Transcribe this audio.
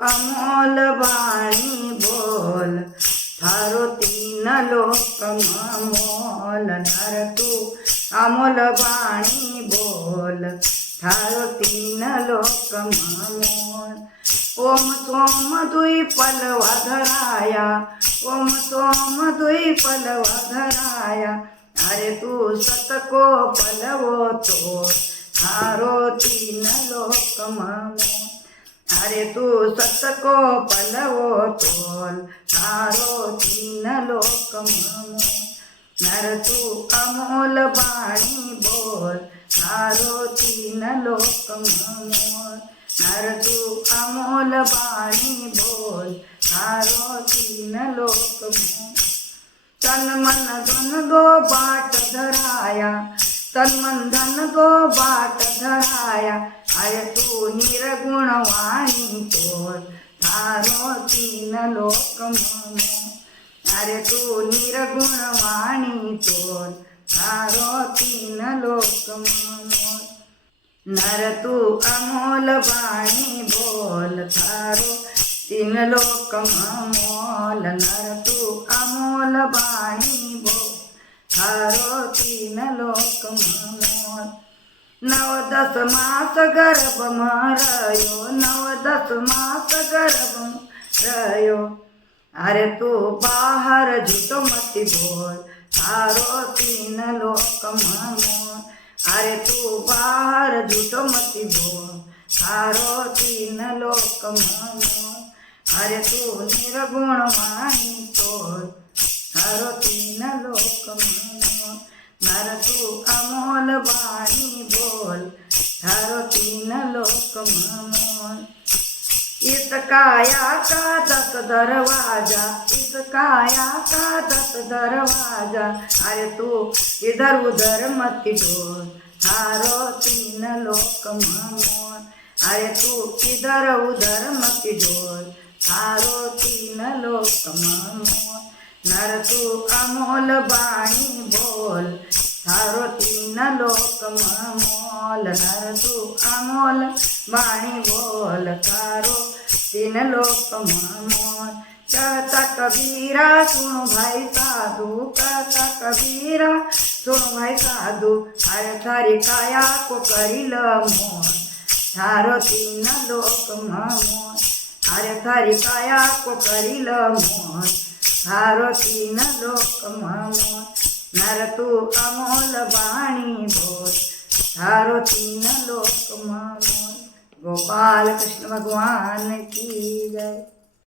अमोल वाणी बोल, थारो तीन लोक मोल. नर तू अमोल वाणी बोल, थारो तीन लोक मोल. ओम सोम दुई पलवा धराया, ओम सोम दुई पलवा धराया. अरे तू सतको पलवो तो, थारो तीन लोक मोल. अरे तू सतको पलवो तोल, थारो तीन लोक मोल. नर तू अमोल वाणी बोल, थारो तीन लोक मोल. नर तू अमोल वाणी बोल, थारो तीन लोक मोल. तन मन धन दो बाट धराया, तन मन धन दो बाट धराया. अरे तू निर्गुण वाणी तोल, थारो तीन लोक मोल. अरे तू निर्गुण वाणी तोल, थारो तीन लोक मोल. नर तू अमोल वाणी बोल, थारो तीन लोक मोल. नर तू अमोल वाणी बोल, थारो तीन लोक मोल. नव दस मास गर्भ रयो, नव दस मास गर्भ रयो. अरे तू बाहर झूठो मती बोल, थारो तीन लोक मोल. अरे तू बाहर झूठो मती बोल, थारो तीन लोक मोल. अरे तू निर्गुण वाणी तोल, थारो तीन लोक मोल. नर तू अमोल वाणी बोल, थारो तीन लोक मोल. इस काया का 10 दरवाजा, इस काया का 10 दरवाजा. अरे तू इधर उधर मत डोल, थारो तीन लोक मोल. अरे तू इधर उधर मत डोल, थारो तीन लोक मोल. नर तू अमोल वाणी बोल, थारो तीन लोक मोल. नर तू अमोल वाणी बोल, थारो तीन लोक मोल. कहता कबीरा सुनो भाई साधु, कहता कबीरा सुनो भाई साधु. अरे थारी काया को करिल मोल, थारो तीन लोक मोल. अरे थारी काया को करिल मोल, थारो तीन लोक मोल. नर तू अमोल वाणी बोल, थारो तीन लोक मोल. गोपाल कृष्ण भगवान की जय.